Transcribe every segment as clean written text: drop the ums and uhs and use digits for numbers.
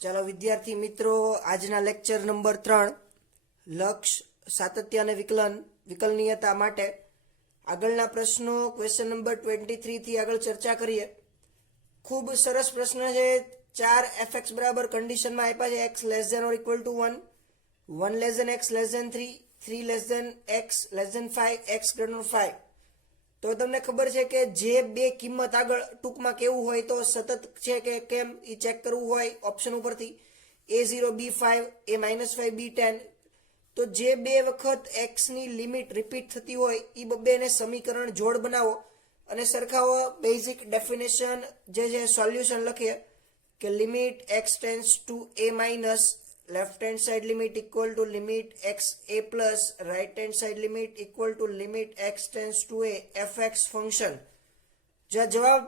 ચાલો વિદ્યાર્થી મિત્રો, આજના લેક્ચર નંબર 3 લક્ષ્ય, સાતત્ય અને વિકલનીયતા માટે આગળના પ્રશ્નો ક્વેશ્ચન નંબર 23 થી આગળ ચર્ચા કરીએ. ખૂબ સરસ પ્રશ્ન છે. 4f(x) બરાબર કન્ડિશનમાં આપ્યા છે x less than or equal to 1, 1 less than x less than 3, 3 less than x less than 5, x greater than 5. તો તમને ખબર છે કે જે બે કિંમત આગળ ટૂંકમાં કેવું હોય તો સતત છે કે કેમ એ ચેક કરવું હોય ઓપ્શન ઉપરથી a0 b5 a-5 b10. તો જે બે વખત x ની લિમિટ રિપીટ થતી હોય એ બેને સમીકરણ જોડ બનાવો અને સરખાવો. બેઝિક ડેફિનેશન જે છે સોલ્યુશન લખીએ કે limit x tends to a minus left hand side limit equal to limit x a plus right hand side limit equal to limit x tends to a fx function. જો જવાબ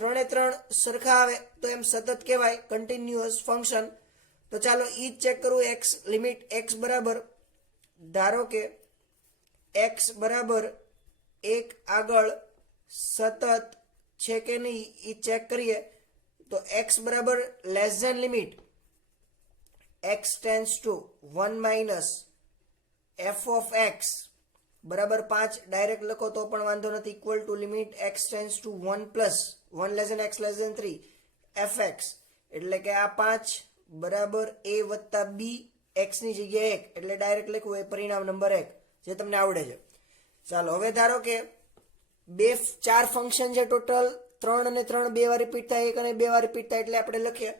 3 સરખા આવે તો એમ સતત કહેવાય, કન્ટિન્યુઅસ ફંક્શન. તો ચાલો ઈ check કરું. x લિમિટ x બરાબર, ધારો કે x બરાબર 1 આગળ સતત છે કે નહીં એ ચેક કરીએ. તો x બરાબર less than limit x tends to 1 minus f of x બરાબર 5 ડાયરેક્ટ લખો તો પણ વાંધો નથી, equal to limit x tends to 1 plus 1 less than x less than 3 fx, એટલે કે આ 5 બરાબર a વત્તા b, x ની જગ્યાએ 1 એટલે ડાયરેક્ટ લખવું એ પરિણામ નંબર 1 જે તમને આવડે છે. ચાલો હવે ધારો કે 4 ફંક્શન છે ટોટલ, 3 અને 3 બે વાર રિપીટ થાય, 1 અને 2 વાર રિપીટ થાય, એટલે આપણે લખીએ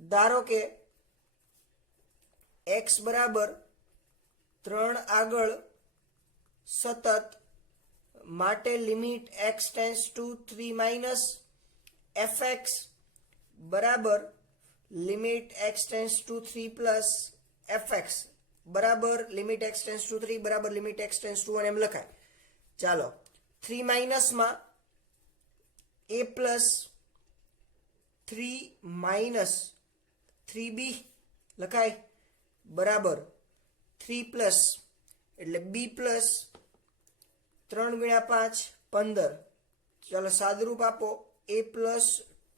ધારો કે x બરાબર 3 આગળ સતત માટે limit x tends two 3 minus fx બરાબર limit x tends two 3 plus fx બરાબર લિમિટ x ટેન્ડ્સ ટુ 3 બરાબર લિમિટ x ટેન્ડ્સ ટુ 1 એમ લખાય. ચાલો 3 માઇનસમાં a પ્લસ 3 માઇનસ 3b લખાય બરાબર 3 પ્લસ એટલે b પ્લસ 3 ગુણ્યા 5 15. ચાલો સાદુરૂપ આપો, a પ્લસ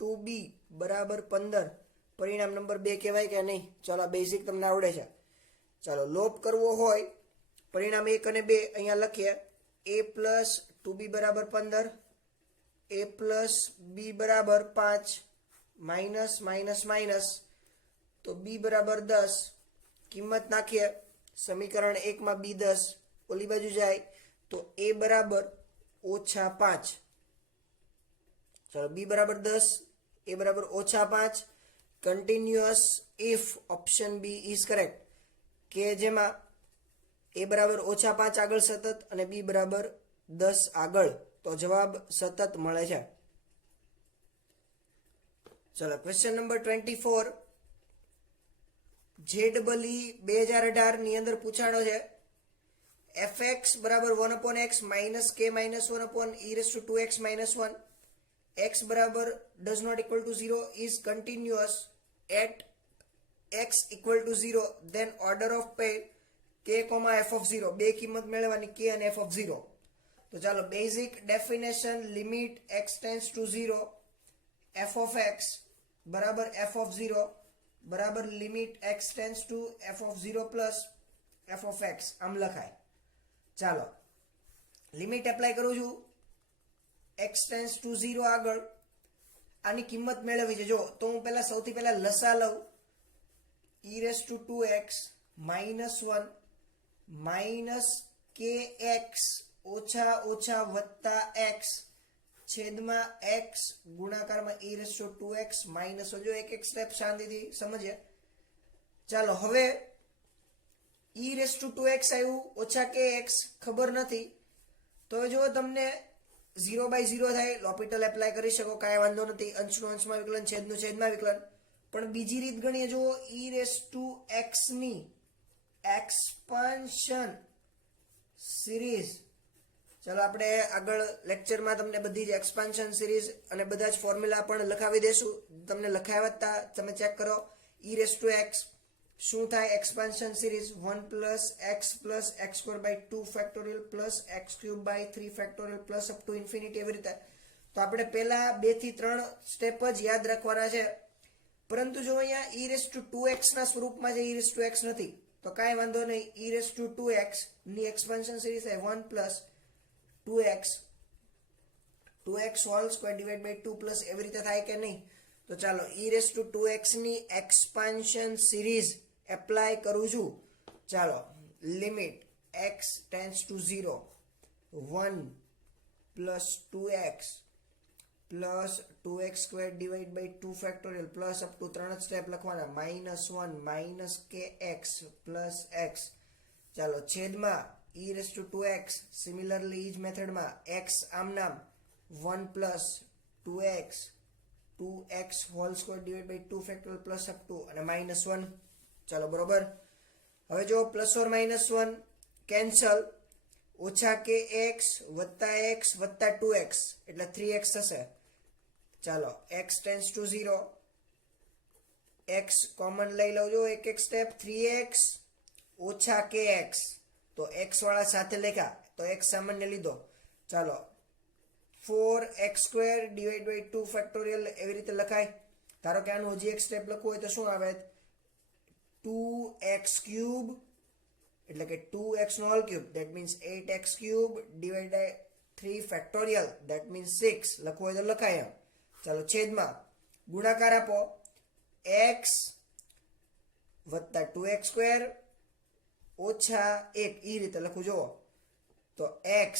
2b બરાબર 15 પરિણામ નંબર 2 કહેવાય કે નહીં? ચાલો બેઝિક તમને આવડે છે. ચાલો લોપ કરવો હોય પરિણામ 1 અને 2 અહીંયા લખીએ. a પ્લસ 2b બરાબર 15, a પ્લસ b બરાબર 5 માઇનસ માઇનસ માઇનસ તો b બરાબર 10. કિંમત નાખીએ સમીકરણ 1 માં b 10 ઓલી બાજુ જાય તો a બરાબર -5. ચાલો b બરાબર 10, a બરાબર -5. Continuous if option B is correct, કે જેમાં a બરાબર -5 આગળ સતત અને b બરાબર 10 આગળ, તો જવાબ સતત મળે છે. ચલો ક્વેશ્ચન નંબર 24 JEE 2018 ની અંદર પૂછાણો છે fx બરાબર 1/x minus k minus 1/e⁻²x minus 1, x બરાબર does not equal to 0 is continuous at x equal to 0, then order of pair k, f of 0. બે કિંમત મેળવવાની k અને f of 0. તો ચાલો basic definition limit x tends to 0 f of x બરાબર f of 0 બરાબર limit x tends two f of 0 plus f of x આમ લખાય. ચાલો લિમિટ એપ્લાય કરું છું x ટેન્ડ્સ ટુ 0 આગળ. આની કિંમત મેળવવી છે. જો તો હું સૌથી પહેલા લસા લઉં, e⁻²x માઇનસ 1 માઇનસ kx ઓછા ઓછા વત્તા x છેદમાં x ગુણાકારમાં e⁻²x માઇનસ. જો એક એક સ્ટેપ શાંતિથી સમજીએ. ચાલો હવે e⁻²x આવ્યું, ઓછા kx ખબર નથી, તો જો તમને 0/0 થાય લોપિટલ એપ્લાય કરી શકો, કાંઈ વાંધો નથી. અંશનું અંશમાં વિકલન, છેદનું છેદમાં વિકલન. પણ બીજી રીત ગણીએ, જો e⁻x ની એક્સપાન્શન સિરીઝ. ચાલો આપણે આગળ લેક્ચરમાં તમને બધી જ એક્સપાન્શન સિરીઝ અને બધા જ ફોર્મ્યુલા પણ લખાવી દેશું. તમને લખાવ્યા હતા, તમે ચેક કરો. e⁻x શું થાય? Expansion series 1 plus x plus x²/2 factorial plus x³/3 factorial plus up to infinity, એવી રીતે. તો આપણે પહેલા 2 થી 3 સ્ટેપ જ યાદ રાખવાના છે. પરંતુ જો અહીંયા e⁻²x ના સ્વરૂપમાં છે e⁻x નથી તો કાંઈ વાંધો નહીં. e⁻2x ની એક્સપાન્શન સિરીઝ થાય 1 + 2x 2x whole square divide by 2 plus એવી રીતે થાય કે નહીં? તો ચાલો e⁻2x ની એક્સપાન્શન સિરીઝ એપ્લાય કરું છું. ચાલો limit x tends to 0 1 + 2x plus 2x square divide by 2 factorial plus up to 3 step લખવાના -1 -kx પ્લસ x. ચાલો છેદમાં e⁻2x સિમિલરલી ઈ જ મેથડમાં x આમ નામ 1 + 2x whole square divide by 2 factorial plus up to અને -1. ચાલો બરોબર. હવે જો +or -1 કેન્સલ, ઓછા kx વત્તા x વત્તા 2x એટલે 3x થશે. ચાલો x tends to 0 x common લઈ લઉં જો એક સ્ટેપ 3x ઓછા kx તો x વાળા સાથે લખ્યા તો x સામાન્ય લીધો. ચાલો 4x² ડિવાઇડ બાય 2 ફેક્ટોરિયલ એવી રીતે લખાય. ધારો કે આનું હજી એક સ્ટેપ લખવું હોય તો શું આવે? 2x³ એટલે કે 2x નો whole cube that means 8x³ divide by 3 factorial that means 6 લખવું હોય તો લખાય. ચાલો છેદમાં ગુણાકાર આપો x વત્તા 2x² ઓછા 1 એ રીતે લખું જુઓ તો x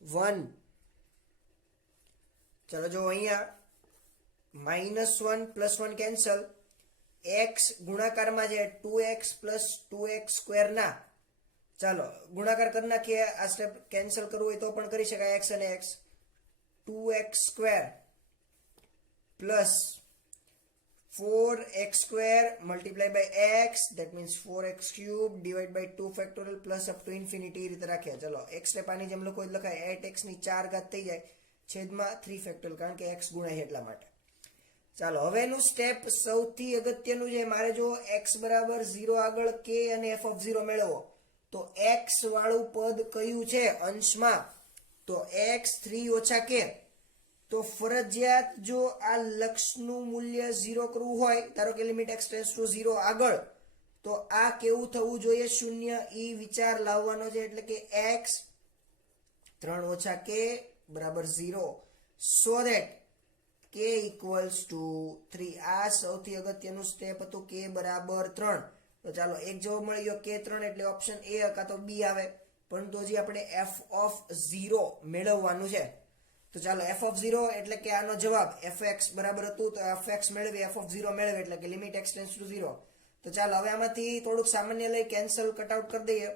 1. ચાલો જો અહીંયા -1 + 1 કેન્સલ, x ગુણાકારમાં છે 2x + 2x² ના. ચાલો ગુણાકાર કરી નાખીએ. આ સ્ટેપ કેન્સલ કરવું હોય તો પણ કરી શકાય. x અને x 2x² plus 4x² multiply by x that means 4x³ divide by 2 factorial plus up to infinity રીતે રાખ્યા. ચલો x સ્ટેપ આની જેમ લખો લખાય 8x ની 4 ઘાત થઈ જાય છેદમાં 3 ફેક્ટોરિયલ કારણ કે x ગુણાય છે એટલા માટે. ચાલો હવેનું સ્ટેપ સૌથી અગત્યનું છે. મારે જો x બરાબર 0 આગળ k અને f(0) મેળવો તો x વાળું પદ કયું છે અંશમાં? તો x 3 - k. તો ફરજિયાત જો આ લક્ષનું મૂલ્ય 0 કરવું હોય, ધારો કે લિમિટ x ટેન્ડ્સ ટુ 0 આગળ, તો આ કેવું થવું જોઈએ? 0. ઈ વિચાર લાવવાનો છે એટલે કે x 3 - k બરાબર 0 સો ધેટ k = 3. આ સૌથી અગત્યનું સ્ટેપ હતું, k બરાબર 3. તો ચાલો એક જવાબ મળી ગયો k 3 એટલે ઓપ્શન a અથવા તો b આવે. પરંતુ હજી આપણે f(0) મેળવવાનું છે. તો ચાલો f(0) એટલે કે આનો જવાબ fx બરાબર હતું તો fx મેળવી f(0) મેળવે એટલે કે લિમિટ x ટેન્ડ્સ ટુ 0. તો ચાલો હવે આમાંથી થોડુંક સામાન્ય લઈ કેન્સલ કટ આઉટ કરી દઈએ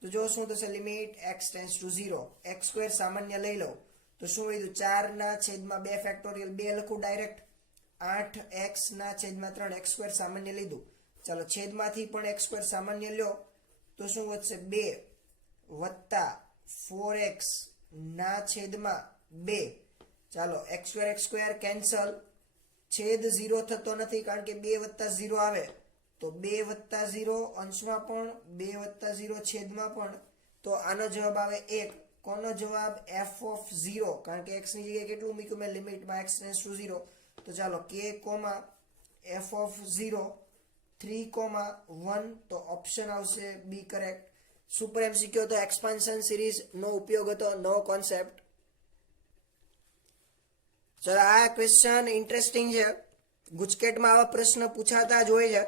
તો જો શું થશે? Limit x tends to 0 x² સામાન્ય લઈ લો તો શું વધ્યું? 4/2 ફેક્ટોરિયલ 2 લખું ડાયરેક્ટ 8x/3 x² સામાન્ય લીધું. ચાલો છેદમાંથી પણ x² સામાન્ય લ્યો તો શું વધશે? 2 વત્તા 4x/2. ચાલો x² કેન્સલ, છેદ 0 થતો નથી કારણ કે 2 + 0 આવે તો 2 + 0 અંશમાં પણ 2 + 0 છેદમાં પણ. તો આનો જવાબ આવે 1. કોનો જવાબ? f(0) કારણ કે x ની જગ્યાએ કેટલું મૂક્યું મેં? લિમિટમાં x ટેન્ડ્સ ટુ 0. તો ચાલો k, f(0) 3, 1 તો ઓપ્શન આવશે b કરેક્ટ. સુપર MCQ તો એક્સપાન્શન સિરીઝ નો ઉપયોગ હતો, નવો કોન્સેપ્ટ. ચલો આ ક્વેશ્ચન ઇન્ટરેસ્ટિંગ છે. ગુજકેટમાં આવા પ્રશ્ન પૂછાતા જ હોય છે.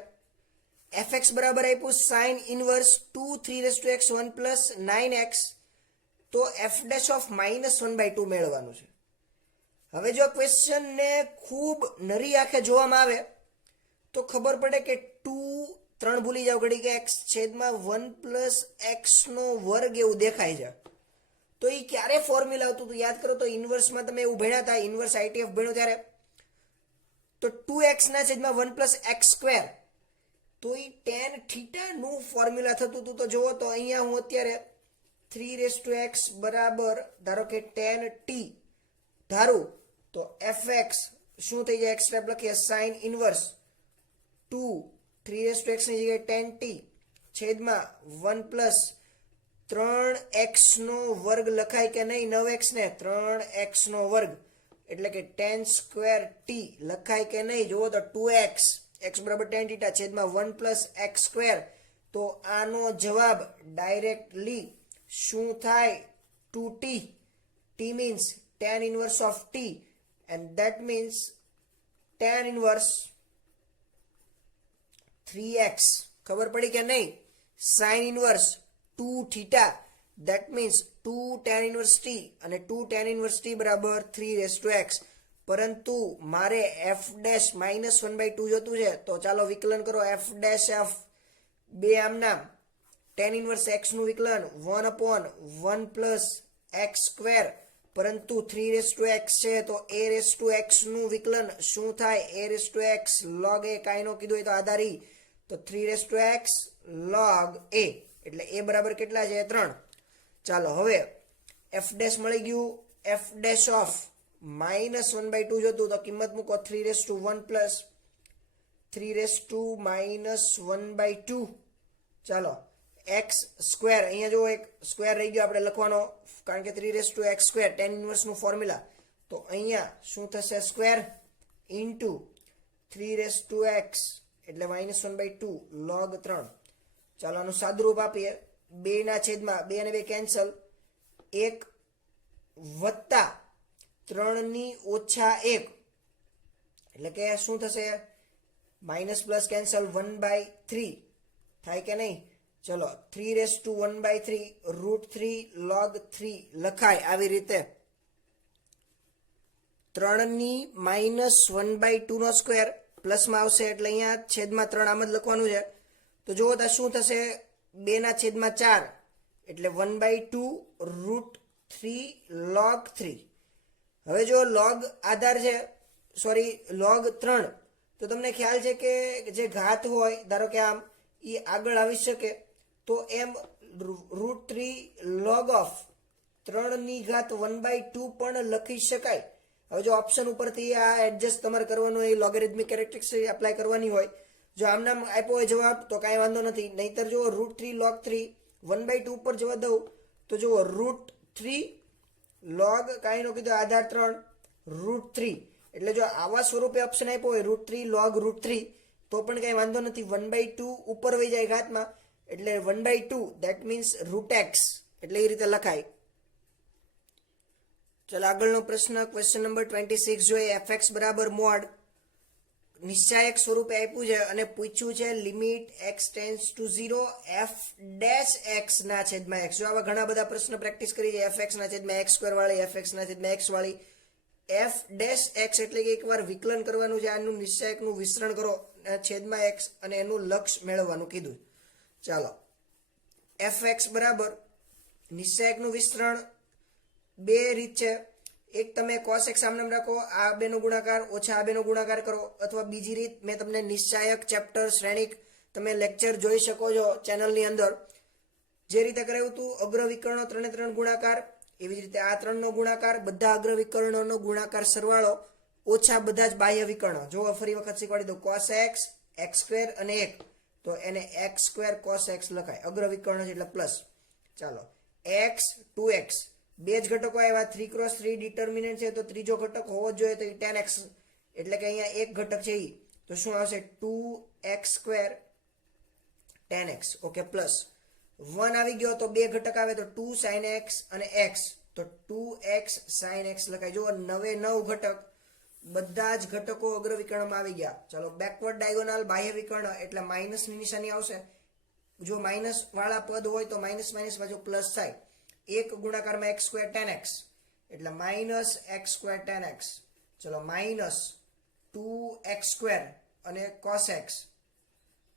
fx બરાબર આપ્યું sin ઇનવર્સ 2 3x 1 + 9x તો f' ઓફ -1/2 મેળવવાનું છે. હવે જો ક્વેશ્ચન ને ખૂબ નરી આંખે જોવામાં આવે તો ખબર પડે કે 2 3 ભૂલી જાવ ઘડી કે x છેદમાં 1 + x² એવું દેખાય છે. તો એ ક્યારે ફોર્મ્યુલા આવતું હતું યાદ કરો તો ઇન્વર્સમાં તમે એવું ભણ્યા હતા, ઇન્વર્સ ITF ભણ્યો ત્યારે. તો 2x/1 + x². તો એ tan θ નું ફોર્મ્યુલા થતું હતું. તો જુઓ તો અહીંયા હું અત્યારે 3x બરાબર ધારો કે tan t ધારું તો fx શું થઈ જાય? x સ્ટેપ લખીએ sin ઇનવર્સ 2 3x ની જગ્યાએ tan t છેદમાં 1 + 3x² લખાય કે નહીં? 9x ને 3x². એટલે કે tan સ્ક્વેર t લખાય કે નહીં જુઓ તો 2x x બરાબર tan θ છેદમાં 1 પ્લસ એક્સ સ્ક્વેર. તો આનો જવાબ ડાયરેક્ટલી શું થાય 2t. t means tan inverse of t and that means tan inverse 3x. ખબર પડી કે નહીં? sin inverse 2 theta that means 2 tan inverse t અને 2 tan inverse t બરાબર 3x. પરંતુ મારે f dash minus 1/2 જોતું છે તો ચાલો વિકલન કરો f dash f બે આમ નામ tan inverse x નું વિકલન 1/1 plus x square પરંતુ 3x છે તો a(x) નું વિકલન શું થાય a(x) log a કાંઈ નો કીધું હોય તો આધારી તો 3x log a એટલે a બરાબર કેટલા છે 3. ચાલો હવે f dash મળી ગયું f dash of -1/2 જોતું તો કિંમત મૂકો 3(1 plus 3(-1/2 ચાલો x સ્ક્વેર અહીંયા જો એક સ્ક્વેર રહી ગયો આપણે લખવાનો કારણ કે 3(x²) tan ઇન્વર્સ નું ફોર્મ્યુલા તો અહીંયા શું થશે સ્ક્વેર ઇન્ટુ 3(x) એટલે -1/2 log 3. ચાલો આનું સાદુરૂપ આપીએ 2 ના છેદમાં 2 અને 2 કેન્સલ 1 વત્તા 3 ની ઓછા 1 એટલે કે શું થશે માઇનસ પ્લસ કેન્સલ 1/3 થાય કે નહીં? ચલો 3(1/3 √3 log 3 લખાય આવી રીતે 3 ની -1/2 નો સ્ક્વેર પ્લસમાં આવશે એટલે અહીંયા છેદમાં 3 આમ જ લખવાનું છે. તો જુઓ તો શું થશે 2 ના છેદમાં 4 એટલે 1/2 √3 log 3. હવે જો log આધાર છે સોરી log 3 તો તમને ખ્યાલ છે કે જે ઘાત હોય ધારો કે આમ એ આગળ આવી શકે તો એમ √3 log of 3 ની ઘાત 1/2 પણ લખી શકાય. હવે જો ઓપ્શન ઉપરથી આ એડજસ્ટ તમારે કરવાનું હોય લોગેરિથમિક કેરેક્ટરિસ્ટિક્સ એપ્લાય કરવાની હોય જો આમ નામ આપ્યો હોય જવાબ તો કાંઈ વાંધો નથી. નહીતર જો √3 log 3 1/2 ઉપર જવા દઉં તો જુઓ √3 log કાંઈ નો કીધું આધાર 3 √3 એટલે જો આવા સ્વરૂપે ઓપ્શન આપ્યો હોય √3 log √3 તો પણ કાંઈ વાંધો નથી 1/2 ઉપર વહી જાય ઘાતમાં એટલે 1/2 that means √x એટલે એ રીતે લખાય. ચલો આગળનો પ્રશ્ન ક્વેશ્ચન નંબર 26 જોઈએ fx બરાબર મોડ નિશ્ચાયક સ્વરૂપે આપ્યું છે અને પૂછ્યું છે limit x tends to 0 f dash x ના છેદમાં x. જો આવા ઘણા બધા પ્રશ્ન પ્રેક્ટિસ કરી છે fx ના છેદમાં x સ્ક્વેર વાળી fx ના છેદમાં x વાળી f ડેશ x એટલે કે એકવાર વિકલન કરવાનું છે આનું નિશ્ચાયકનું વિસ્તરણ કરો છેદમાં x અને એનું લક્ષ મેળવવાનું કીધું. ચાલો fx બરાબર નિશ્ચાયકનું વિસ્તરણ બે રીત છે. એક તમે cos x આમનામ રાખો આ બેનો ગુણાકાર ઓછા આ બેનો ગુણાકાર કરો અથવા બીજી રીત મેં તમને નિશ્ચાયક ચેપ્ટર શ્રેણિક તમે લેક્ચર જોઈ શકો છો ચેનલની અંદર જે રીતે કરાવ્યું હતું અગ્ર વિકર્ણો 3 ગુણાકાર એવી જ રીતે આ 3 નો ગુણાકાર બધા અગ્ર વિકર્ણોનો ગુણાકાર સરવાળો ઓછા બધા જ બાહ્ય વિકર્ણો. જો ફરી વખત શીખવાડી દઉં cos x x² અને 1 તો એને x² cos x લખાય અગ્ર વિકર્ણ છે એટલે પ્લસ. ચાલો x 2x બે જ ઘટકો આવ્યા 3x3 ડિટર્મિનન્ટ છે તો ત્રીજો ઘટક હોવો જોઈએ તો tan x એટલે કે અહીંયા એક ઘટક છે ઈ તો શું આવશે 2x² tan x okay plus 1 આવી ગયો તો બે ઘટક આવે તો 2 sin x અને x તો 2x sin x લખાય. જો 9 ઘટક બધા જ ઘટકો અગ્ર વિકર્ણમાં આવી ગયા. ચાલો બેકવર્ડ ડાયગોનલ બાહ્ય વિકર્ણ એટલે માઇનસ ની નિશાની આવશે. જો માઇનસ વાળા પદ હોય તો માઇનસ માઇનસ બાજુ પ્લસ થાય. એક ગુણાકારમાં x² tan x એટલે -x² tan x. ચલો માઇનસ 2x² અને cos x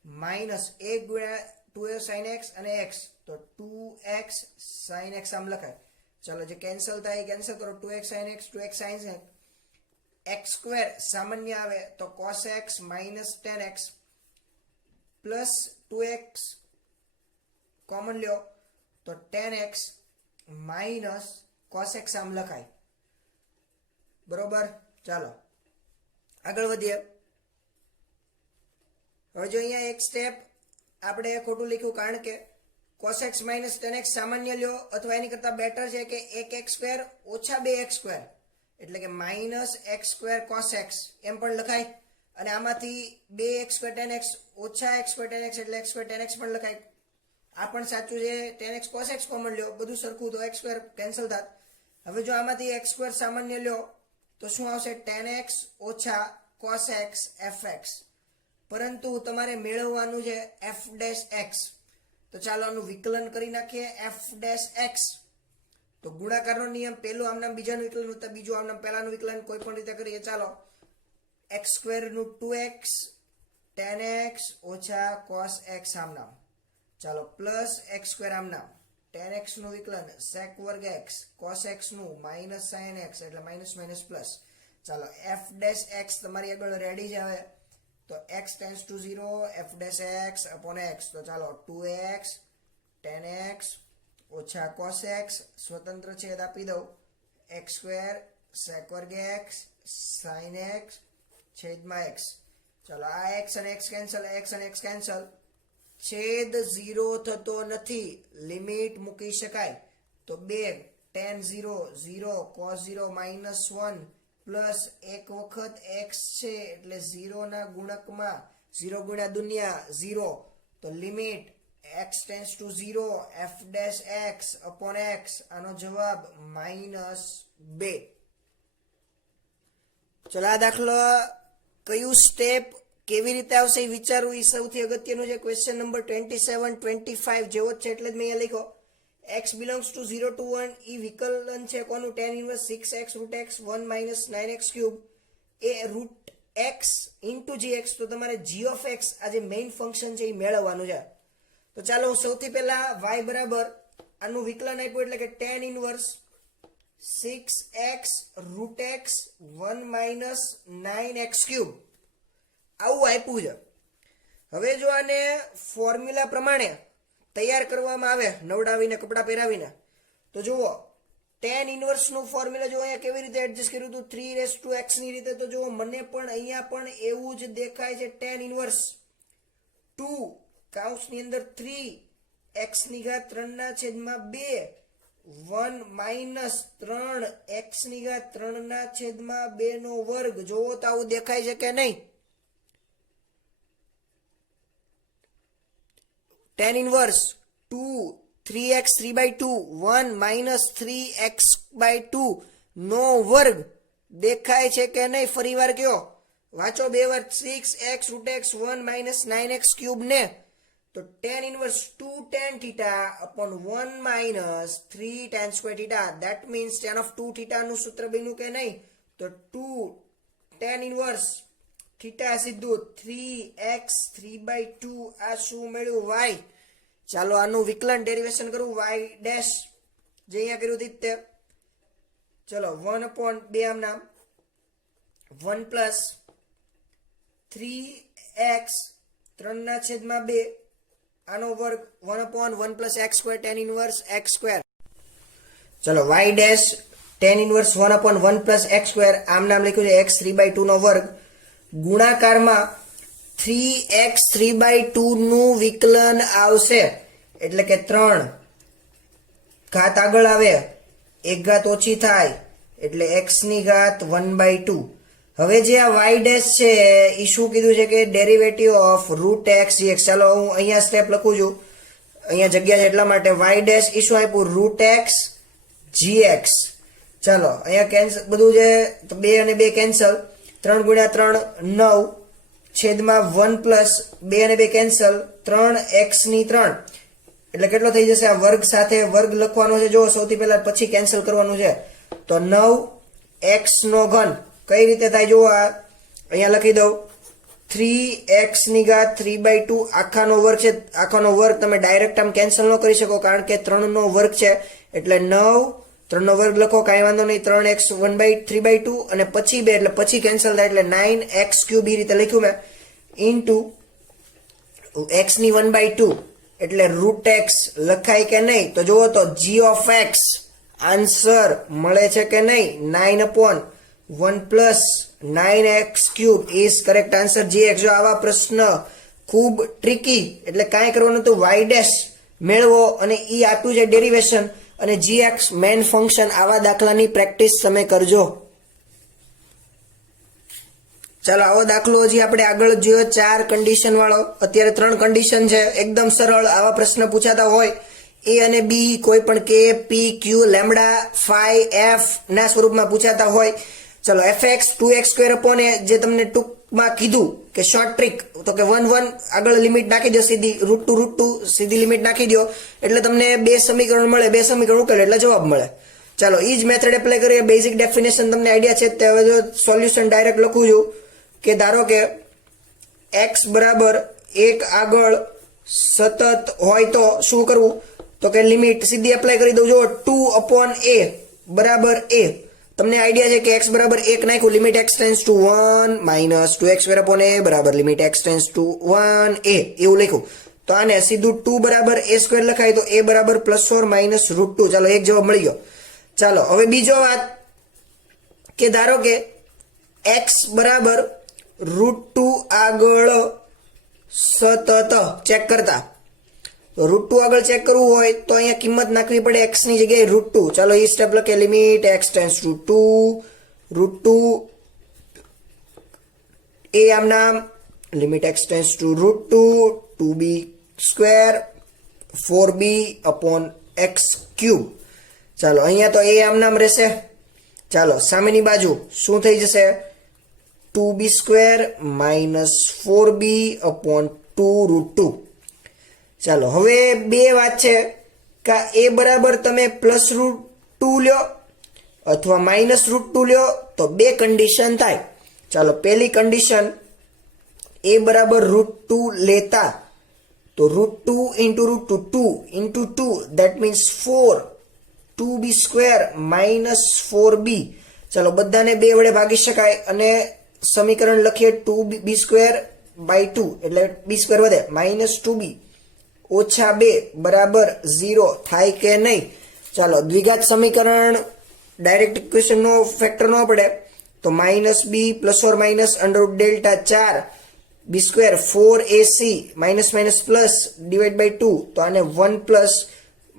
માઇનસ 1 ગુણ્યા 2 sin x અને x તો 2x sin x આમ લખાય. ચલો જે કેન્સલ થાય કેન્સલ કરો 2x sin x 2x sin x x² સામાન્ય આવે તો cos x minus tan x plus 2x common લ્યો તો tan x minus cos x આમ લખાય. બરોબર. ચાલો આગળ વધીએ. હવે જો અહીંયા એક સ્ટેપ આપણે ખોટું લખ્યું કારણ કે cos x minus tan x સામાન્ય લ્યો અથવા એની કરતા બેટર છે કે 1x² ઓછા 2x² એટલે કે minus x square cos x એમ પણ લખાય, અને આમાંથી 2x સ્ક્વેર tan x ઓછા x સ્ક્વેર tan x એટલે x સ્ક્વેર tan x પણ લખાય. આ પણ સાચું છે. tan x cos x common લ્યો, બધું સરખું, તો x સ્ક્વેર કેન્સલ થાત. હવે જો આમાંથી x સ્ક્વેર સામાન્ય લ્યો તો શું આવશે? tan x ઓછા cos x fx. પરંતુ તમારે મેળવવાનું છે f ડેશ x. તો ચાલો આનું વિકલન કરી નાખીએ. f ડેશ x તો ગુણાકારનો નિયમ, પહેલું આમ નામ બીજાનું વિકલન ઉત્તર, બીજું આમ નામ પહેલાનું વિકલન, કોઈ પણ રીતે કરીએ. ચાલો x સ્ક્વેર નું 2x tan x ઓછા cos x આમ નામ, ચાલો પ્લસ x સ્ક્વેર આમ નામ, tan x નું વિકલન sec વર્ગ x cos x નું માઇનસ sin x એટલે માઇનસ માઇનસ પ્લસ. ચાલો f ડેશ x તમારી આગળ રેડી જ આવે, તો x tends to 0 f dash x upon x. તો ચાલો 2x tan x ઓછા cos x સ્વતંત્ર છેદ આપી દઉં, x સ્ક્વેર sec વર્ગ x sin x છેદમાં x. ચાલો આ x અને x કેન્સલ, x અને x કેન્સલ, છેદ 0 થતો નથી, લિમિટ મૂકી શકાય. તો 2 tan 0 0 cos 0 માઇનસ 1 પ્લસ એક વખત x છે એટલે 0 ના ગુણકમાં 0 ગુણ્યા દુનિયા 0, તો limit x tends to 0 f dash x upon x. આનો જવાબ -2. ચલો આ દાખલો કયું સ્ટેપ કેવી રીતે આવશે એ વિચારવું એ સૌથી અગત્યનું છે. ક્વેશ્ચન નંબર 27 25 જેવો જ છે એટલે જ મેં અહીંયા લખ્યો. x belongs to 0 to 1 ઈ વિકલન છે કોનું? tan inverse 6x root x 1 minus 9x cube એ root x into gx. તો તમારે g of x આ જે મેઇન ફંક્શન છે એ મેળવવાનું છે. તો ચાલો હું સૌથી પહેલા y બરાબર આનું વિકલન આપ્યું એટલે કે tan inverse 6x root x 1 minus 9x cube આવું આપ્યું છે. હવે જો આને ફોર્મ્યુલા પ્રમાણે તૈયાર કરવામાં આવે, નવડાવીને કપડા પહેરાવીને, તો જુઓ tan ઇનવર્સ નું ફોર્મ્યુલા જો અહીંયા કેવી રીતે એડજસ્ટ કર્યું હતું 3x ની રીતે. તો જુઓ મને પણ અહીંયા પણ એવું જ દેખાય છે. tan ઇનવર્સ 2 કૌંસની અંદર 3x ની ઘાત 3 ના છેદમાં 2 1 માઇનસ 3x ની ઘાત 3 ના છેદમાં 2 નો વર્ગ. જોવો તો આવું દેખાય છે કે નહીં? tan inverse 2 3x 3 by 2 1 minus 3x by 2 નો વર્ગ દેખાય છે કે નહીં? ફરી વાર કયો, વાંચો બે વાર. 6x root x 1 minus 9x cube ને તો tan inverse 2 tan theta upon 1 minus 3 tan square theta, that means tan of 2 theta નું સૂત્ર બન્યું કે નહીં? તો 2 tan inverse થીટા સીધું 3x 3 by 2 આ શું મળ્યું? y. ચાલો આનું વિકલન ડેરિવેશન કરું y ડેશ જે અહીંયા કર્યું હતી તે. ચલો 1 upon 2 આમ નામ 1 plus 3x 3 ના છેદમાં 2 આનો વર્ગ 1 upon 1 plus x square tan inverse x square. ચલો y dash tan inverse 1 upon 1 plus x square આમ નામ લખ્યું છે x 3 by 2 નો વર્ગ ગુણાકારમાં 3x 3 by 2 નું વિકલન આવશે એટલે કે 3 ઘાત આગળ આવે, એક ઘાત ઓછી થાય એટલે x ની ઘાત 1 by 2. હવે જે આ y ડેશ છે એ શું કીધું છે કે derivative of root x dx. ચાલો હું અહીંયા સ્ટેપ લખું છું, અહીંયા જગ્યા છે એટલા માટે. y ડેશ એ શું આપ્યું? Root x gx. ચાલો અહીંયા કેન્સલ બધું છે, 2 અને 2 કેન્સલ, 3 ગુણ્યા 3 9 છેદમાં 1 પ્લસ 2 અને 2 કેન્સલ 3x ની 3 એટલે કેટલો થઈ જશે? આ વર્ગ સાથે વર્ગ લખવાનો છે જો સૌથી પહેલા, પછી કેન્સલ કરવાનું છે. તો 9x નો ઘન કઈ રીતે થાય જો અહીંયા લખી દઉં. 3x ની ઘાત 3 by 2 આખાનો વર્ગ છે. આખાનો વર્ગ તમે ડાયરેક્ટ આમ કેન્સલ ન કરી શકો કારણ કે 3 નો વર્ગ છે એટલે 9 3 નો વર્ગ લખો, કાંઈ વાંધો નહીં. 3x 3 by 2 અને પછી 2 એટલે પછી કેન્સલ થાય એટલે 9x ક્યુબ એ રીતે લખ્યું મેં ઇન્ટુ x ની 1 by 2 એટલે રૂટ x લખાય કે નહીં? તો જુઓ તો g of x આન્સર મળે છે કે નહીં? 9 upon 1 plus 9x cube is correct answer gx. જો આવા પ્રશ્ન ખૂબ ટ્રિકી એટલે કાંઈ કરવાનું તો y ડેશ મેળવો અને ઈ આપ્યું છે ડેરિવેશન અને gx મેઇન ફંક્શન. આવા દાખલાની પ્રેક્ટિસ તમે કરજો. ચાલો આવો દાખલો હજી આપણે આગળ જોયો 4 કન્ડિશન વાળો. અત્યારે 3 કન્ડિશન છે, એકદમ સરળ. આવા પ્રશ્ન પૂછાતા હોય એ અને બી કોઈ પણ કે પી ક્યુ લેમ્ડા ફાઈ એફ ના સ્વરૂપમાં પૂછાતા હોય. ચલો fx 2x² અપોન એ જે તમને ટૂંકમાં કીધું કે શોર્ટ ટ્રીક તો કે 1 1 આગળ લિમિટ નાખી દો, સીધી √2 સીધી લિમિટ નાખી દો એટલે તમને બે સમીકરણ મળે, બે સમીકરણ ઉકેલો એટલે જવાબ મળે. ચાલો ઈ જ મેથડ એપ્લાય કરીએ. બેઝિક ડેફિનેશન તમને આઈડિયા છે તે હવે જો સોલ્યુશન ડાયરેક્ટ લખું છું કે ધારો કે x બરાબર 1 આગળ સતત હોય તો શું કરવું, તો કે લિમિટ સીધી એપ્લાય કરી દઉં. જો 2 અપોન a બરાબર a, તમને આઈડિયા છે કે x બરાબર 1 નાખ્યું, limit x tends two 1 minus 2x² upon a બરાબર limit x tends two 1 a એવું લખ્યું. તો આને સીધું 2 બરાબર a² લખાય તો a બરાબર ±√2. ચાલો એક જવાબ મળી ગયો. ચાલો હવે બીજો વાત કે ધારો કે x બરાબર √2 આગળ સતત ચેક કરતા, √2 આગળ ચેક કરવું હોય તો અહીંયા કિંમત નાખવી પડે x ની જગ્યાએ √2. ચાલો એ સ્ટેપ લખે, limit x tends two 2 √2 a આમ નામ limit x tends two √2 2b² 4b upon x³. ચાલો અહીંયા તો a આમ નામ રહેશે. ચાલો સામેની બાજુ શું થઈ જશે, 2b² માઇનસ 4b અપોન 2√2. ચાલો હવે બે વાત છે કે a બરાબર તમે +√2 લ્યો અથવા -√2 લ્યો તો બે કન્ડિશન થાય. ચાલો પહેલી કન્ડિશન a બરાબર √2 લેતા તો √2 into √2 2 into 2 that means 4 2b² minus 4b. ચાલો બધાને બે વડે ભાગી શકાય અને સમીકરણ લખીએ 2b² by 2 એટલે b² વધે માઇનસ 2b ઓછા 2 બરાબર 0 થાય કે નહીં. ચાલો દ્વિઘાત સમીકરણ ડાયરેક્ટ ઇક્વેશન નો ફેક્ટર ન પડે તો minus B plus or minus √4 b² 4ac minus minus plus divide by 2 તો આને 1 plus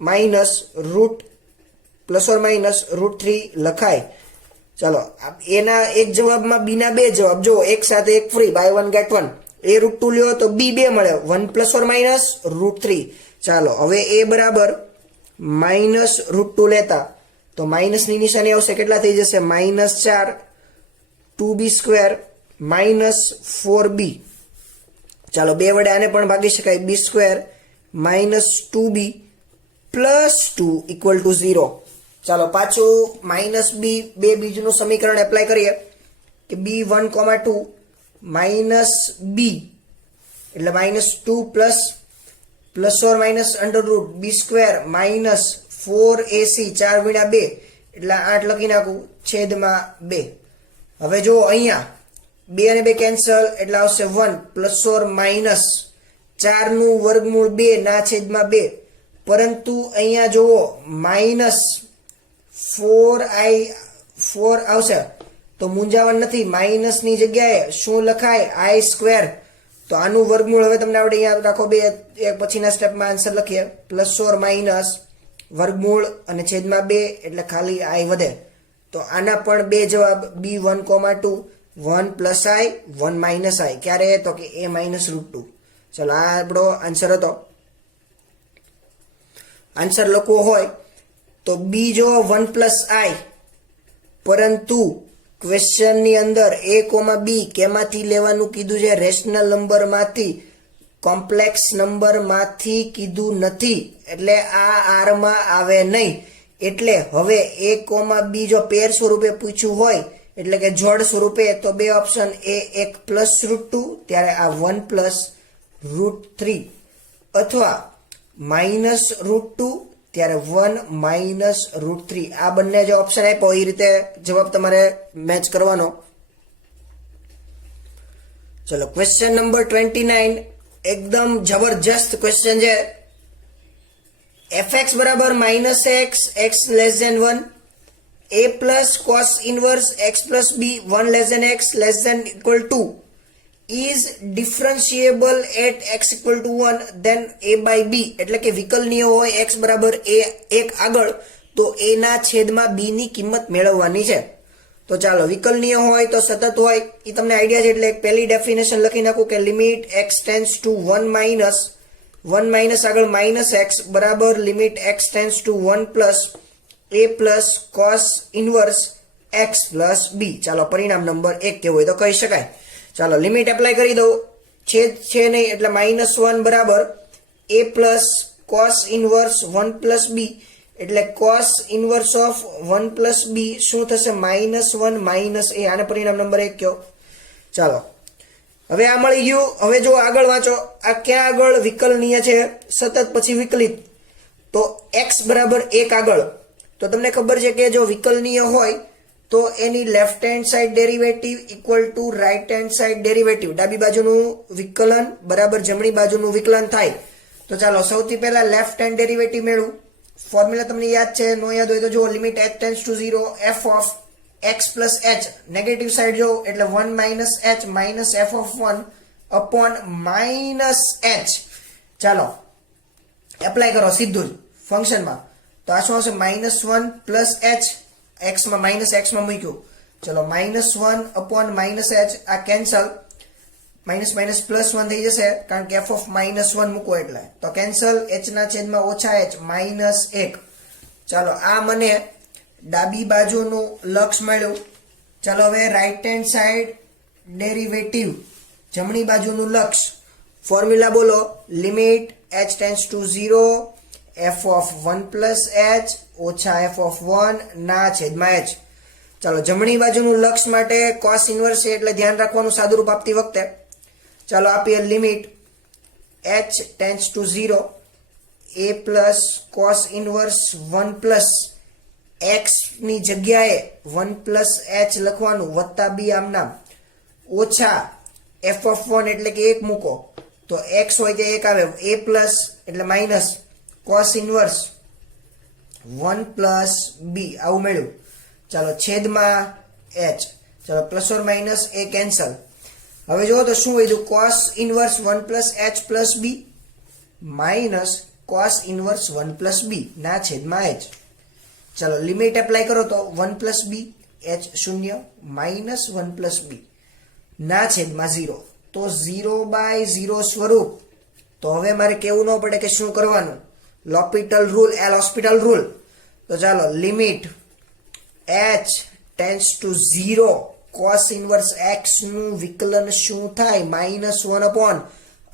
minus √ plus or minus √3 લખાય. ચાલો એના એક જવાબમાં બી ના બે જવાબ, જો એક સાથે એક ફ્રી, બાય 1 ગેટ 1. a √2 લ્યો તો b 2 મળે, 1 પ્લસ ઓર માઇનસ √3. ચાલો હવે a બરાબર માઇનસ √2 લેતા તો માઇનસ ની નિશાની આવશે, કેટલા થઈ જશે -4 2b² માઇનસ 4b. ચાલો બે વડે આને પણ ભાગી શકાય, b² minus 2b plus 2 equal to 0. ચાલો પાછું માઇનસ બી બે બીજનું સમીકરણ એપ્લાય કરીએ કે b1, 2 માઇનસ બી એટલે -2 plus or minus √b² minus 4ac 4 ગુણ્યા 2 એટલે 8 લખી નાખું છેદમાં 2. હવે જો અહીંયા 2 અને 2 કેન્સલ એટલે આવશે 1 પ્લસ ઓર માઇનસ 4 નું વર્ગમૂળ 2 ના છેદમાં 2, પરંતુ અહીંયા જુઓ માઇનસ 4 આવશે તો મૂંઝાવણ નથી, માઇનસ ની જગ્યાએ શું લખાય i². તો આનું વર્ગમૂળ હવે તમને આવડે, અહીંયા રાખો બે, એક પછીના સ્ટેપમાં આન્સર લખીએ પ્લસ ઓર માઇનસ વર્ગમૂળ અને છેદમાં 2 એટલે ખાલી i વધે. તો આના પણ બે જવાબ b1, 2 1 plus i 1 minus i. ક્યારે તો કે a -√2. ચલો આ આપણો આન્સર હતો. આન્સર લખવો હોય તો બી જો 1 પ્લસ i, પરંતુ ક્વેશ્ચનની અંદર a, b કેમાંથી લેવાનું કીધું છે, રેશનલ નંબરમાંથી, કોમ્પ્લેક્સ નંબરમાંથી કીધું નથી, એટલે આ આરમાં આવે નહીં. એટલે હવે a, b જો પેર સ્વરૂપે પૂછ્યું હોય એટલે કે જોડ સ્વરૂપે તો બે ઓપ્શન એ 1 પ્લસ √2 ત્યારે આ 1 પ્લસ √3 અથવા માઇનસ √2 ત્યારે 1 માઇનસ √3. આ બંને જે ઓપ્શન આપ્યો એ રીતે જવાબ તમારે મેચ કરવાનો. ચલો ક્વેશ્ચન નંબર 29 એકદમ જબરજસ્ત ક્વેશ્ચન છે. fx બરાબર -x x less than 1 a plus cos inverse x plus b 1 less than x less than equal to is differentiable at x equal to 1 then a by b. એટલે કે વિકલનીય હોય x બરાબર a 1 આગળ તો a ના છેદમાં b ની કિંમત મેળવવાની છે. તો તો ચાલો વિકલનીય હોય તો સતત હોય એ તમને આઈડિયા છે, એટલે એક પહેલી ડેફિનેશન લખી નાખું કે limit x tends to 1 minus આગળ માઇનસ x બરાબર limit x tends to 1 plus a plus cos inverse x plus b. ચાલો પરિણામ નંબર 1 કેવું હોય તો કહી શકાય. ચાલો લિમિટ એપ્લાય કરી દઉં, છે નહીં એટલે -1 બરાબર a plus cos inverse 1 plus b, એટલે cos inverse of 1 plus b શું થશે -1 માઇનસ a. આને પરિણામ નંબર 1 કયો. ચાલો હવે આ મળી ગયું. હવે જો આગળ વાંચો, આ ક્યાં આગળ વિકલનીય છે, સતત પછી વિકલિત, તો x બરાબર 1 આગળ. તો તમને ખબર છે કે જો વિકલનીય હોય તો એની left hand side derivative equal to right hand side derivative, ડાબી બાજુનું વિકલન બરાબર જમણી બાજુનું વિકલન થાય. તો ચાલો સૌથી પહેલા લેફ્ટ હેન્ડ ડેરિવેટિવ મેળવું. ફોર્મ્યુલા તમને યાદ છે, નો યાદ હોય તો જો limit h tends to 0 f of x plus h, negative side જો એટલે 1 minus h minus f of 1 upon minus h. ચાલો એપ્લાય કરો સીધું જ ફંક્શનમાં. તો આ શું આવશે -1 પ્લસ h, x માં માઇનસ x માં મૂક્યું. ચલો -1 અપોન માઇનસ h, આ કેન્સલ, માઇનસ માઇનસ +1 થઈ જશે કારણ કે f ઓફ -1 મૂકો એટલે, તો કેન્સલ, h ના છેદમાં ઓછા h -1. ચાલો આ મને ડાબી બાજુનું લક્ષ મળ્યું. ચાલો હવે રાઈટ હેન્ડ સાઈડ ડેરિવેટિવ જમણી બાજુનું લક્ષ, ફોર્મ્યુલા બોલો, limit h tends to 0 f of 1 plus h ઓછા f ઓફ 1 ના છેદમાં h. ચાલો જમણી બાજુનું લક્ષ માટે કોસ ઇનવર્સ છે એટલે ધ્યાન રાખવાનું સાદુરૂપ આપતી વખતે. ચાલો આપીએ limit h tends to 0 a plus cos inverse 1 plus x ની જગ્યાએ 1 પ્લસ h લખવાનું વત્તા b આમ નામ ઓછા f ઓફ 1 એટલે કે 1 મૂકો તો x હોય તે 1 આવે, a પ્લસ એટલે minus cos inverse 1 plus b આવું મળ્યું. ચાલો છેદમાં h, ચાલો plus or minus A cancel. હવે જો તો શું વધ્યું, cos inverse 1 plus h plus b minus cos inverse 1 plus b ના છેદમાં h. ચાલો લિમિટ એપ્લાય કરો તો 1 plus b h 0 minus 1 plus b ના છેદમાં 0, તો 0/0 સ્વરૂપ. તો હવે મારે કેવું ન પડે કે શું કરવાનું, લોપિટલ રૂલ, એલહોસ્પિટલ રૂલ. તો ચાલો limit h tends to 0 cos inverse x નું વિકલન શું થાય -1 upon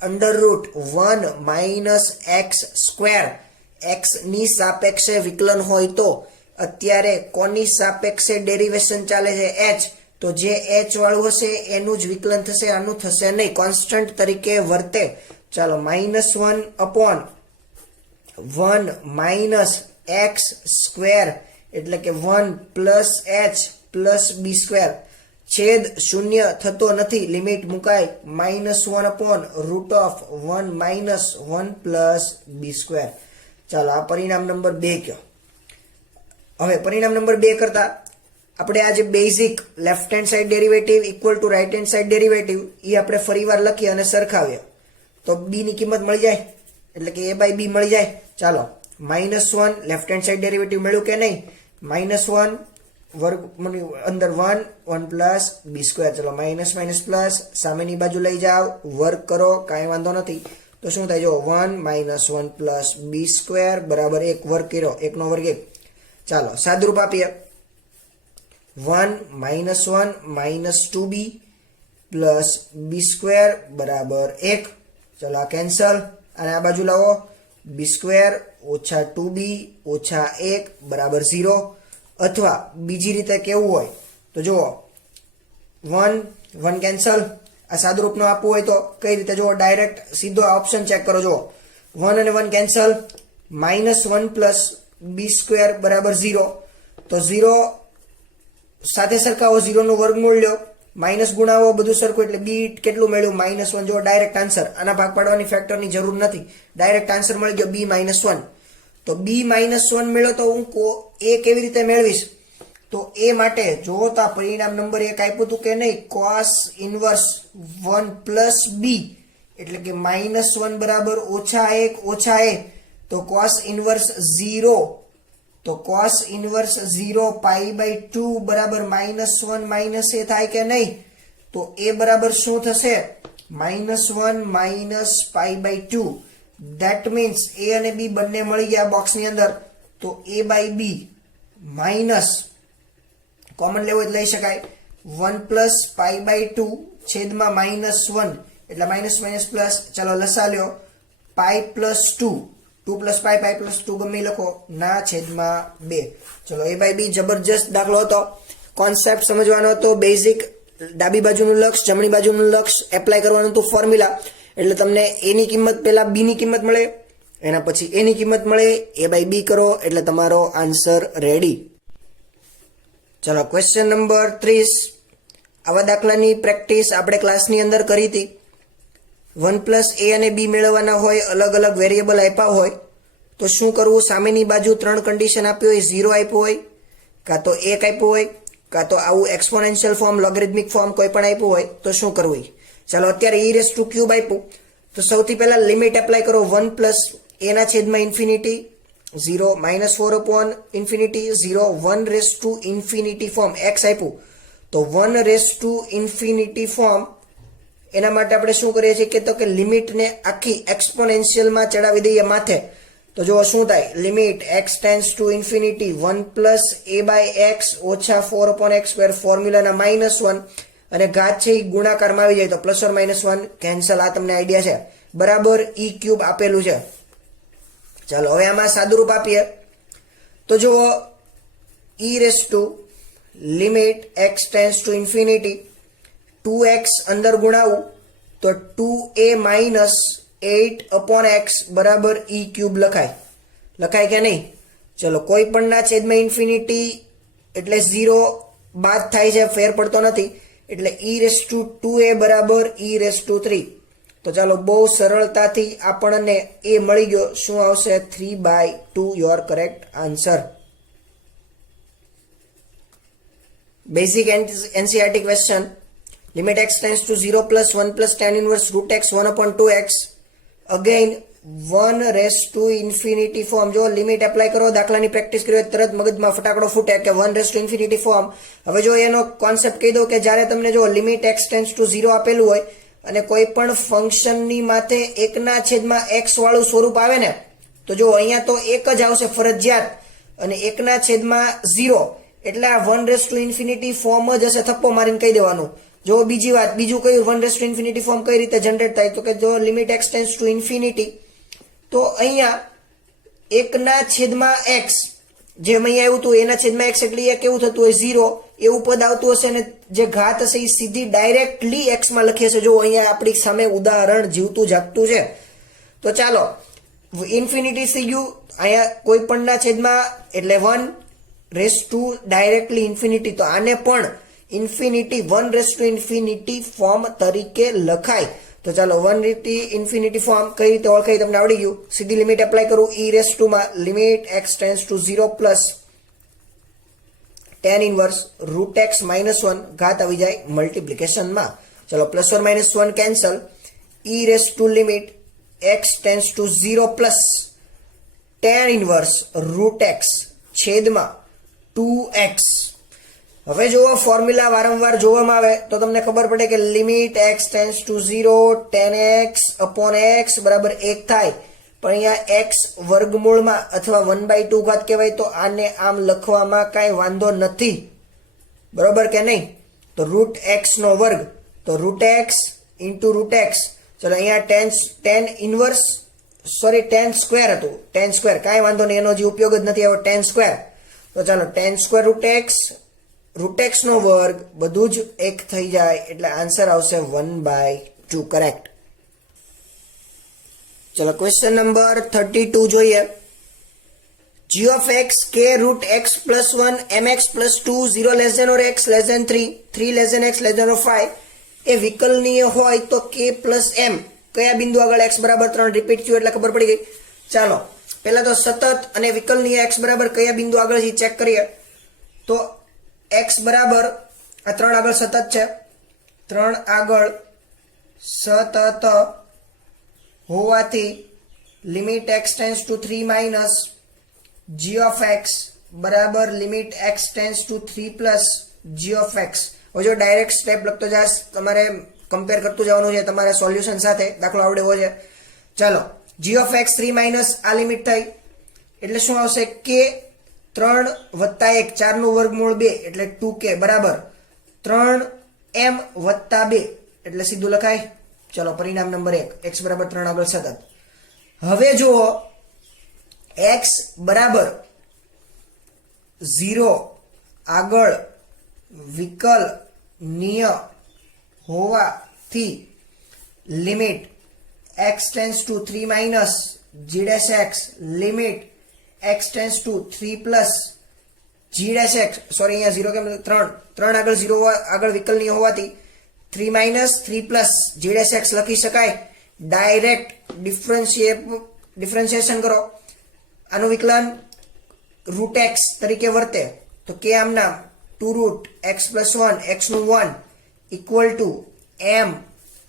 √1 minus x square. x ની સાપેક્ષે વિકલન હોય તો અત્યારે કોની સાપેક્ષે ડેરિવેશન ચાલે છે, h, તો જે h વાળું હશે એનું જ વિકલન થશે, આનું થશે નહીં, કોન્સ્ટન્ટ તરીકે વર્તે. ચાલો -1 અપોન 1 માઇનસ x સ્ક્વેર એટલે કે 1 plus h plus b square છેદ 0 થતો નથી, લિમિટ મુકાય -1 upon √1 minus 1 plus b square. ચાલો આ પરિણામ નંબર 2 કયો. હવે પરિણામ નંબર 2 કરતા આપણે આ જે basic left hand side derivative equal to right hand side derivative એ આપણે ફરીવાર લખીએ અને સરખાવીએ તો b ની કિંમત મળી જાય, એટલે કે a/b મળી જાય. ચાલો -1 લેફ્ટ હેન્ડ સાઈડ ડેરિવેટિવ મળ્યું કે નહીં, -1 વર્ગ અંદર 1 પ્લસ b સ્ક્વેર. ચલો માઇનસ માઇનસ પ્લસ, સામેની બાજુ લઈ જાઓ, વર્ગ કરો, કાંઈ વાંધો નથી. તો શું થાય જો 1 -1 પ્લસ b સ્ક્વેર બરાબર 1 વર્ગ કર્યો, 1 નો વર્ગ 1. ચાલો સાદુરૂપ આપીએ, 1 minus 2b plus b square બરાબર 1. ચલો આ કેન્સલ, અને આ બાજુ લાવો, b સ્ક્વેર ઓછા 2b ઓછા 1 બરાબર 0. અથવા બીજી રીતે કેવું હોય તો જુઓ 1 કેન્સલ, આ સાદુરૂપ નો આપવું હોય તો કઈ રીતે જુઓ, ડાયરેક્ટ સીધો આ ઓપ્શન ચેક કરો. જુઓ 1 અને 1 કેન્સલ, -1 પ્લસ b સ્ક્વેર બરાબર 0. તો 0 સાથે સરખાવો, 0 નું વર્ગમૂળ લ્યો, માઇનસ ગુણાવો, બધું સરખું એટલે b કેટલું મળ્યું -1. જો ડાયરેક્ટ આન્સર, આના ભાગ પાડવાની ફેક્ટરની જરૂર નથી, ડાયરેક્ટ આન્સર મળી ગયો b -1. તો b -1 મેળવો તો હું a કેવી રીતે મેળવીશ, તો a માટે જો તો આ પરિણામ નંબર 1 આપ્યું હતું કે નહીં, cos ઇનવર્સ 1 પ્લસ b એટલે કે -1 બરાબર -1 ઓછા a, તો cos ઇનવર્સ 0, તો cos ઇન્વર્સ 0 π/2 બરાબર -1 માઇનસ એ થાય કે નહીં? તો એ બરાબર શું થશે? -1 π/2. ધેટ મીન્સ એ અને બી બંને મળી ગયા બોક્સની અંદર. તો a/b માઇનસ કોમન લેવો એટલે લઈ શકાય 1 + π/2 છેદમાં -1 એટલે માઇનસ માઇનસ પ્લસ. ચાલો લસા લ્યો. π + 2 2 + π + 2 ગમે લખો ના છેદમાં 2. ચલો a/b જબરજસ્ત દાખલો હતો. કોન્સેપ્ટ સમજવાનો હતો. બેઝિક ડાબી બાજુનું લક્ષ જમણી બાજુનું લક્ષ એપ્લાય કરવાનું હતું ફોર્મ્યુલા. એટલે તમને a ની કિંમત પહેલા b ની કિંમત મળે, એના પછી a ની કિંમત મળે, a/b કરો એટલે તમારો આન્સર રેડી. ચલો ક્વેશ્ચન નંબર 30. આવા દાખલાની પ્રેક્ટિસ આપણે ક્લાસની અંદર કરી હતી. 1 + a અને b મેળવવાના હોય, અલગ અલગ વેરિયેબલ આપ્યા હોય તો શું કરવું? સામેની બાજુ 3 કન્ડિશન આપી હોય, 0 આપ્યું હોય, કાં તો 1 આપ્યું હોય, કાં તો આવું એક્સપોનેન્શિયલ ફોર્મ લોગરિધમિક ફોર્મ કોઈ પણ આપ્યું હોય તો શું કરવું? ચાલો અત્યારે e³ આપ્યું તો સૌથી પહેલા લિમિટ એપ્લાય કરો. 1 + a ના છેદમાં ઇન્ફિનિટી 0 -4/∞ 0 1∞ ફોર્મ x આપ્યું તો 1∞ ફોર્મ. એના માટે આપણે શું કરીએ છીએ કે તો કે લિમિટને આખી એક્સપોનેન્શિયલમાં ચડાવી દઈએ માથે. તો જો શું થાય? Limit x → ∞ 1 + a/x - 4/x². ફોર્મ્યુલાના -1 અને ઘાત છે એ ગુણાકારમાં આવી જાય તો +or -1 કેન્સલ. આ તમને આઈડિયા છે બરાબર. e³ આપેલું છે. ચાલો હવે આમાં સાદુરૂપ આપીએ તો જુઓ e⁻ લિમિટ x → ∞ 2x અંદર ગુણાવું તો 2a - 8/x બરાબર e³ લખાય. લખાય કે નહીં? ચલો કોઈ પણ ના છેદમાં ઇન્ફિનિટી એટલે 0 બાદ થાય છે, ફેર પડતો નથી એટલે e⁻2a બરાબર e⁻3. તો ચાલો બહુ સરળતાથી આપણને એ મળી ગયો. શું આવશે? 3/2 your correct answer. Basic NCERT question. Limit x → 0 + 1 + tan inverse √x 1/2x. Again 1∞ form. જો લિમિટ એપ્લાય કરો, દાખલાની પ્રેક્ટિસ કરી તરત મગજમાં ફટાકડો ફૂટે કે 1∞ ફોર્મ. હવે જો એનો કોન્સેપ્ટ કહી દો કે જ્યારે તમને જો લિમિટ x → 0 આપેલું હોય અને કોઈ પણ ફંક્શનની માથે 1/x વાળું સ્વરૂપ આવે ને તો જો અહીંયા તો 1 જ આવશે ફરજિયાત અને 1/0 એટલે આ 1∞ ફોર્મ જ હશે. થપ્પો મારીને કહી દેવાનું. જો બીજી વાત, બીજું કયું 1∞ ફોર્મ કઈ રીતે જનરેટ થાય તો કે જો લિમિટ x → ∞ તો અહીંયા 1/x જેમ અહીંયા આવ્યું હતું a/x એટલે એ કેવું થતું હોય 0 એવું પદ આવતું હશે અને જે ઘાત હશે એ સીધી ડાયરેક્ટલી x માં લખીએ છે. જો અહીંયા આપણી સામે ઉદાહરણ જીવતું જાગતું છે. તો ચાલો ઇન્ફિનિટી થઈ ગયું અહીંયા કોઈ પણ ના છેદમાં એટલે 1 ડાયરેક્ટલી ઇન્ફિનિટી. તો આને પણ ઇન્ફિનિટી 1∞ ફોર્મ તરીકે લખાય. તો ચાલો 1∞ ફોર્મ કઈ રીતે ઓળખાય તમને આવડી ગયું. સીધી લિમિટ એપ્લાય કરું e⁻ માં limit x → 0 + tan inverse √x -1 ઘાત આવી જાય મલ્ટીપ્લિકેશનમાં. ચલો +or -1 cancel. e⁻ limit x → 0 + tan inverse √x છેદમાં 2x. હવે જો ફોર્મ્યુલા વારંવાર જોવામાં આવે તો તમને ખબર પડે કે લિમિટ x → 0 tan x/x બરાબર 1 થાય. પણ અહીંયા x વર્ગમૂળમાં અથવા 1/2 ઘાત કહેવાય તો આને આમ લખવામાં કાંઈ વાંધો નથી. બરોબર કે નહીં? તો √x નો વર્ગ તો √x × √x. ચલો અહીંયા tan સ્ક્વેર હતું. tan સ્ક્વેર કાંઈ વાંધો નહીં, એનો જે ઉપયોગ જ નથી આવ્યો tan સ્ક્વેર. તો ચાલો tan સ્ક્વેર √x નો વર્ગ બધું જ 1 થઈ જાય એટલે આન્સર આવશે 1/2 કરેક્ટ. ચલો ક્વેશ્ચન નંબર 32 જોઈએ. g of x k √x + 1 mx + 2 0 < x < 3 3 x < 5 એ વિકલનીય હોય તો k + m કયા બિંદુ આગળ x બરાબર 3 રિપીટ થયું એટલે ખબર પડી ગઈ. ચાલો પહેલા તો સતત અને વિકલનીય x બરાબર કયા બિંદુ આગળ છે ચેક કરીએ. તો x બરાબર આ 3 આગળ સતત છે, 3 આગળ સતત હોવાથી limit x → 3 - g of x બરાબર limit x tends two 3 plus g of x. હવે જો ડાયરેક્ટ સ્ટેપ લખતો જાસ, તમારે કમ્પેર કરતું જવાનું છે તમારે સોલ્યુશન સાથે. દાખલો આવડે એવો છે. ચાલો, g ઓફ x 3 માઇનસ આ લિમિટ થઈ એટલે શું આવશે? k 3 વત્તા 1 4 નું વર્ગમૂળ 2 એટલે 2k બરાબર 3m વત્તા 2 એટલે સીધું લખાય. ચલો, પરિણામ નંબર 1 x બરાબર 3 આગળ સતત. હવે જુઓ x બરાબર 0 આગળ વિકલનીય હોવાથી limit x tends two 3 minus g dash x limit x tends two 3 plus g dash x, sorry અહીંયા 0 કેમ 3 આગળ 0 આગળ વિકલનીય હોવાથી 3 minus 3 plus g dash x લખી શકાય. ડાયરેક્ટ ડિફરન્શિએશન કરો. આનું વિકલન રૂટ x તરીકે વર્તે તો કે આમ નામ 2 રૂટ x પ્લસ 1 x નું 1 ઇક્વલ ટુ m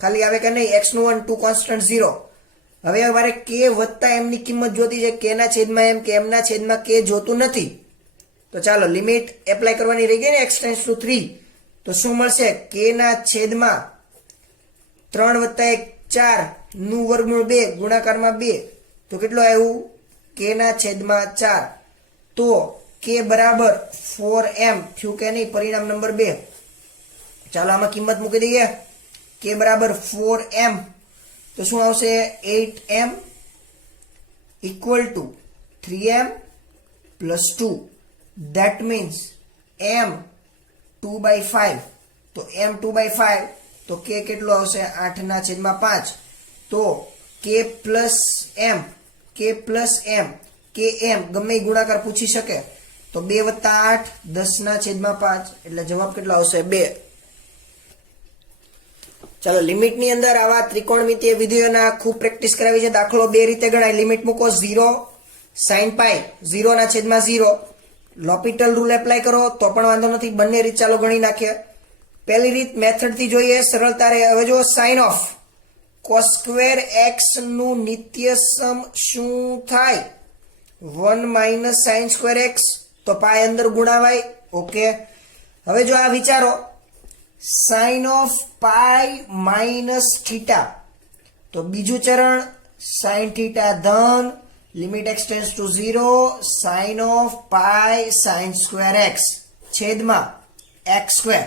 ખાલી આવે કે નહીં, x નું 1 2 કોન્સ્ટન્ટ 0. હવે અમારે k વત્તા m ની કિંમત જોતી છે. k ના છેદમાં m કે m ના છેદમાં k જોતું નથી. તો ચાલો લિમિટ એપ્લાય કરવાની રહી ગઈ ને x ટેન્સ ટુ 3. તો શું મળશે? k ના છેદમાં 3 વત્તા 1 4 નું વર્ગમૂળ 2 ગુણાકારમાં 2 તો કેટલું આવ્યું? k ના છેદમાં 4. તો k બરાબર 4m થયું કે નહીં? પરિણામ નંબર 2. ચાલો આમાં કિંમત મૂકી દઈએ. k બરાબર 4m તો શું આવશે? 8m equal to 3m plus 2. That means m 2/5. તો m 2/5 તો k કેટલું આવશે? 8 ના છેદમાં 5. તો k પ્લસ m ગમે એ ગુણાકાર પૂછી શકે. તો 2 વત્તા 8 10 ના છેદમાં 5 એટલે જવાબ કેટલો આવશે? 2. ચાલો, લિમિટની અંદર આવા ત્રિકોણમિતીય વિધેયોના ખૂબ પ્રેક્ટિસ કરાવી છે. દાખલો 2 રીતે ગણાય. લિમિટ મૂકો 0 sin π 0 ના છેદમાં 0. લોપિટલ રૂલ એપ્લાય કરો તો પણ વાંધો નથી. બંને રીત ચાલો ગણી નાખીએ. પહેલી રીત મેથડથી જોઈએ, સરળતા રહે. હવે જો sine of cos square x નું નિત્યસમ શું થાય? 1 માઇનસ સાઇન સ્ક્વેર x. તો પાય અંદર ગુણાવાય. ઓકે, હવે જો આ વિચારો sine of pi minus theta. તો બીજું ચરણ સાઇન થીટા ધન limit x tends to 0 sine of pi sine square x છેદમાં x સ્ક્વેર.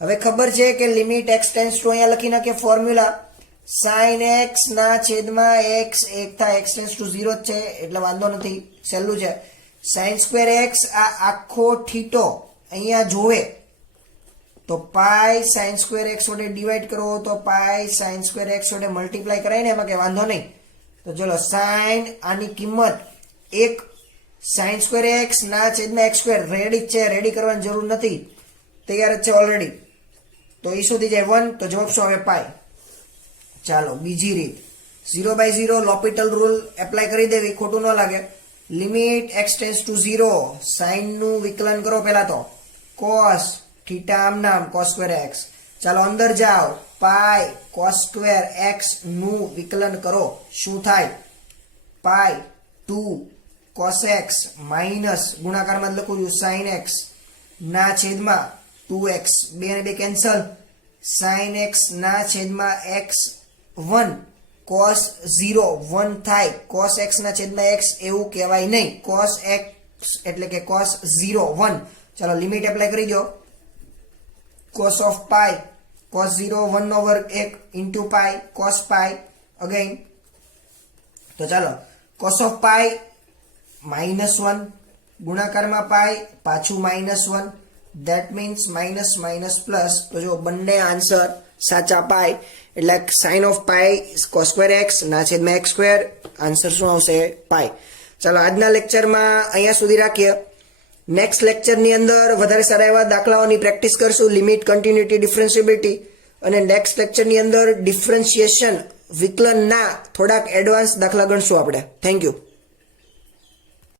હવે ખબર છે કે લિમિટ x ટેન્સ ટુ અહીંયા લખી નાખીએ ફોર્મ્યુલા. સાઇન x ના છેદમાં x 1 થાય. x ટેન્સ ટુ 0 જ છે એટલે વાંધો નથી, સહેલું છે. સાઇન સ્ક્વેર x આ આખો થીટો અહીંયા જોવે તો પાઈ સાઇન સ્ક્વેર x વડે ડિવાઈડ કરો તો પાઈ સાઇન સ્ક્વેર x વડે મલ્ટીપ્લાય કરાય ને, એમાં કે વાંધો નહીં. તો ચલો સાઇન આની કિંમત 1 સાઇન સ્ક્વેર x ના છેદમાં x સ્ક્વેર રેડી જ છે, રેડી કરવાની જરૂર નથી, તૈયાર જ છે ઓલરેડી. તો એ સુધી જાય 1. તો જવાબ શું આવે? પાઈ. ચાલો બીજી રીત 0/0 લોપિટલ રૂલ એપ્લાય કરી દેવી, ખોટું ન લાગે. Limit x tends to 0 sine નું વિકલન કરો. પહેલા તો cos થીટા આમ નામ cos સ્ક્વેર x. ચાલો અંદર જાઓ, પાઈ cos સ્ક્વેર x નું વિકલન કરો. શું થાય? પાઈ 2 cos x માઇનસ ગુણાકારમાં લખું છું sin x ના છેદમાં 2x. 2 ને 2 કેન્સલ. sin x ના છેદમાં x 1 cos 0 1 થાય. cos x ના છેદમાં x એવું કહેવાય નહીં. cos x એટલે કે cos 0 1. ચાલો લિમિટ એપ્લાય કરી દો. cos of pi cos 0 1 નો વર્ગ 1 into pi cos pi again. તો ચાલો cos of pi -1 ગુણાકારમાં pi પાછું -1. that means minus minus plus. તો જો બંને આન્સર સાચા પાઈ એટલે sin of pi cos square x ના છેદમાં x સ્ક્વેર. આન્સર શું આવશે? પાઈ. ચાલો આજના લેક્ચરમાં અહીંયા સુધી રાખીએ. નેક્સ્ટ લેક્ચરની અંદર વધારે સારા એવા દાખલાઓની પ્રેક્ટિસ કરશું, લિમિટ, કન્ટિન્યુટી, ડિફરન્શિએબિલિટી. અને નેક્સ્ટ લેક્ચરની અંદર ડિફરન્શિએશન વિકલનના થોડાક એડવાન્સ દાખલા ગણશું આપણે. Thank you.